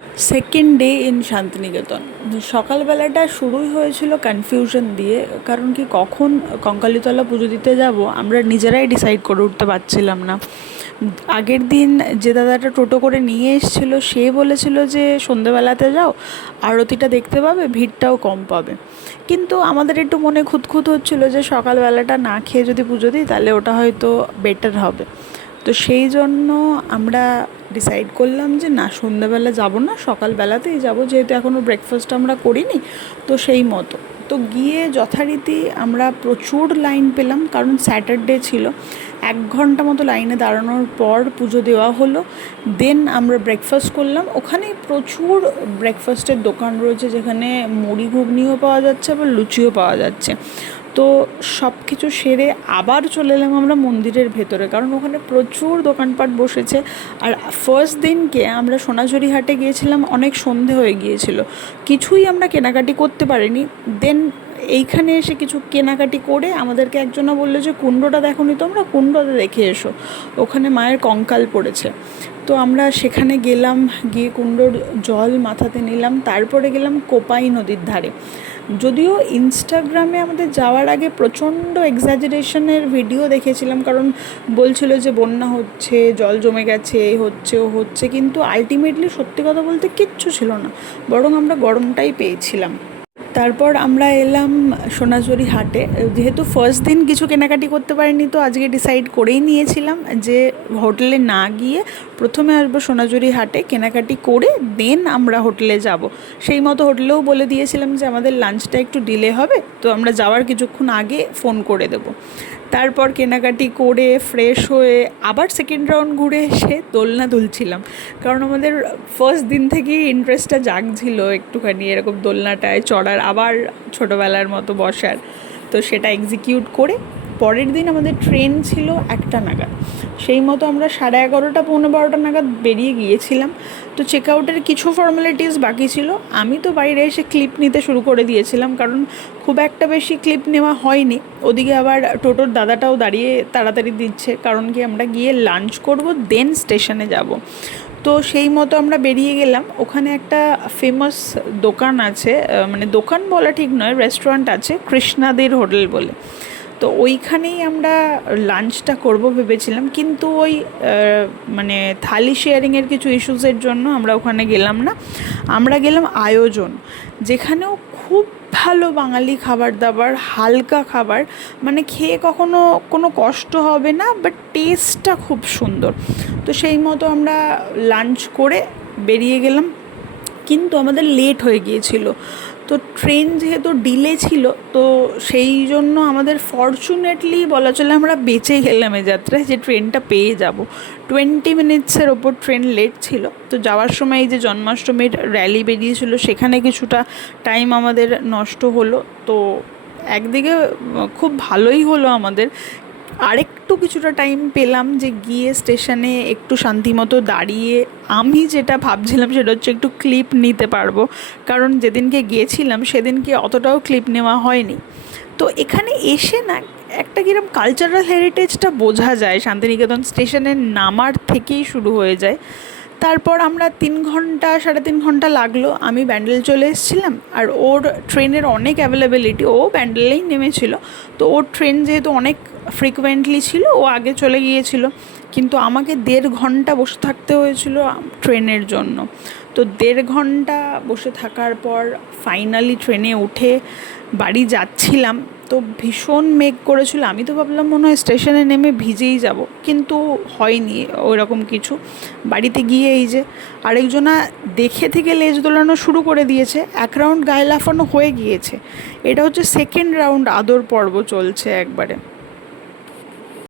Second day in Santiniketan. সকালবেলাটা শুরুই হয়েছিল কনফিউশন দিয়ে, কারণ কি কখন কঙ্কালীতলা পুজো দিতে যাব আমরা নিজেরাই ডিসাইড করে উঠতে পারছিলাম না। আগের দিন যে দাদাটা টোটো করে নিয়ে এসেছিল সে বলেছিল যে সন্ধেবেলাতে যাও, আরতিটা দেখতে পাবে, ভিড়টাও কম পাবে। কিন্তু আমাদের একটু মনে খুঁতখুত হচ্ছিল যে সকালবেলাটা না খেয়ে যদি পুজো দিই তাহলে ওটা হয়তো বেটার হবে। তো সেই জন্য আমরা ডিসাইড করলাম যে না, সন্ধ্যাবেলা যাব না, সকালবেলাতেই যাব, যেহেতু এখনও ব্রেকফাস্ট আমরা করিনি। তো সেই মতো তো গিয়ে যথারীতি আমরা প্রচুর লাইন পেলাম, কারণ স্যাটারডে ছিল। 1 ঘন্টা মতো লাইনে দাঁড়ানোর পর পুজো দেওয়া হলো। দেন আমরা ব্রেকফাস্ট করলাম। ওখানে প্রচুর ব্রেকফাস্টের দোকান রয়েছে, যেখানে মুড়ি ঘুগনিও পাওয়া যাচ্ছে, আবার লুচিও পাওয়া যাচ্ছে। তো সব কিছু সেরে আবার চলে এলাম আমরা মন্দিরের ভেতরে, কারণ ওখানে প্রচুর দোকানপাট বসেছে। আর ফার্স্ট দিনকে আমরা সোনাঝুরি হাটে গিয়েছিলাম, অনেক সন্ধে হয়ে গিয়েছিল, কিছুই আমরা কেনাকাটি করতে পারিনি। দেন এইখানে এসে কিছু কেনাকাটি করে আমাদেরকে একজনা বললো যে কুণ্ডটা দেখোনি তোমরা, কুণ্ডতে দেখে এসো, ওখানে মায়ের কঙ্কাল পড়েছে। তো আমরা সেখানে গেলাম, গিয়ে কুণ্ডর জল মাথাতে নিলাম, তারপরে গেলাম কোপাই নদীর ধারে। যদিও ইনস্টাগ্রামে আমাদের যাওয়ার আগে প্রচণ্ড এক্সাজারেশনের ভিডিও দেখেছিলাম, কারণ বলছিল যে বন্যা হচ্ছে, জল জমে গেছে, এই হচ্ছে ও হচ্ছে, কিন্তু আলটিমেটলি সত্যি কথা বলতে কিচ্ছু ছিল না, বরং আমরা গরমটাই পেয়েছিলাম। তারপর আমরা এলাম সোনাঝুরি হাটে। যেহেতু ফার্স্ট দিন কিছু কেনাকাটি করতে পারিনি, তো আজকে ডিসাইড করেই নিয়েছিলাম যে হোটেলে না গিয়ে প্রথমে আসবো সোনাঝুরি হাটে, কেনাকাটি করে দেন আমরা হোটেলে যাব। সেই মতো হোটেলেও বলে দিয়েছিলাম যে আমাদের লাঞ্চটা একটু ডিলে হবে, তো আমরা যাওয়ার কিছুক্ষণ আগে ফোন করে দেবো। তারপর কেনাকাটি করে ফ্রেশ হয়ে আবার সেকেন্ড রাউন্ড ঘুরে এসে দোলনা দুলছিলাম, কারণ আমাদের ফার্স্ট দিন থেকেই ইন্টারেস্টটা জাগছিল একটুখানি এরকম দোলনাটায় চড়ার, আবার ছোটোবেলার মতো বসার। তো সেটা এক্সিকিউট করে পরের দিন আমাদের ট্রেন ছিল 1টা নাগাদ। সেই মতো আমরা 11:30 পৌনে 12টা নাগাদ বেরিয়ে গিয়েছিলাম। তো চেক আউটের কিছু ফর্মালিটিস বাকি ছিল। আমি তো বাইরে এসে ক্লিপ নিতে শুরু করে দিয়েছিলাম, কারণ খুব একটা বেশি ক্লিপ নেওয়া হয়নি। ওদিকে আবার টোটোর দাদাটাও দাঁড়িয়ে তাড়াতাড়ি দিচ্ছে, কারণ কি আমরা গিয়ে লাঞ্চ করব, দেন স্টেশনে যাব। তো সেই মতো আমরা বেরিয়ে গেলাম। ওখানে একটা ফেমাস দোকান আছে, মানে দোকান বলা ঠিক নয়, রেস্টুরেন্ট আছে, কৃষ্ণাদের হোটেল বলে। তো ওইখানেই আমরা লাঞ্চটা করব ভেবেছিলাম, কিন্তু ওই মানে থালি শেয়ারিংয়ের কিছু ইস্যুসের জন্য আমরা ওখানে গেলাম না। আমরা গেলাম আয়োজন, যেখানেও খুব ভালো বাঙালি খাবার দাবার, হালকা খাবার, মানে খেয়ে কখনো কোনো কষ্ট হবে না, বাট টেস্টটা খুব সুন্দর। তো সেই মতো আমরা লাঞ্চ করে বেরিয়ে গেলাম, কিন্তু আমাদের লেট হয়ে গিয়েছিল। তো ট্রেন যেহেতু ডিলে ছিল, তো সেই জন্য আমাদের ফরচুনেটলি বলা চলে আমরা বেঁচে গেলাম এ যাত্রায়, যে ট্রেনটা পেয়ে যাব। 20 মিনিটসের ওপর ট্রেন লেট ছিল। তো যাওয়ার সময় এই যে জন্মাষ্টমীর র্যালি বেরিয়েছিল, সেখানে কিছুটা টাইম আমাদের নষ্ট হলো। তো একদিকে খুব ভালোই হলো আমাদের, আরেকটু কিছুটা টাইম পেলাম যে গিয়ে স্টেশনে একটু শান্তিমতো দাঁড়িয়ে আমি যেটা ভাবছিলাম সেটা হচ্ছে একটু ক্লিপ নিতে পারবো, কারণ যেদিনকে গিয়েছিলাম সেদিনকে অতটাও ক্লিপ নেওয়া হয়নি। তো এখানে এসে না একটা কিরম কালচারাল হেরিটেজটা বোঝা যায়, শান্তিনিকেতন স্টেশনে নামার থেকেই শুরু হয়ে যায়। তারপর আমরা 3 ঘন্টা 3.5 ঘন্টা লাগলো, আমি ব্যান্ডেল চলে এসেছিলাম, আর ওর ট্রেনের অনেক অ্যাভেলেবিলিটি, ও ব্যান্ডেলেই নেমেছিল। তো ওর ট্রেন যেহেতু অনেক ফ্রিকুয়েন্টলি ছিল, ও আগে চলে গিয়েছিল, কিন্তু আমাকে 1.5 ঘন্টা বসে থাকতে হয়েছিল ট্রেনের জন্য। তো 1.5 ঘন্টা বসে থাকার পর ফাইনালি ট্রেনে উঠে বাড়ি যাচ্ছিলাম। তো ভীষণ মেঘ করেছিল, আমি তো ভাবলাম মনে হয় স্টেশনে নেমে ভিজেই যাব, কিন্তু হয়নি ওই রকম কিছু। বাড়িতে গিয়ে এই যে আরেকজনা দেখে থেকে লেজ দোলানো শুরু করে দিয়েছে, 1 রাউন্ড গায়ে লাফানো হয়ে গিয়েছে। এটা হচ্ছে সেকেন্ড রাউন্ড আদর পর্ব চলছে একবারে।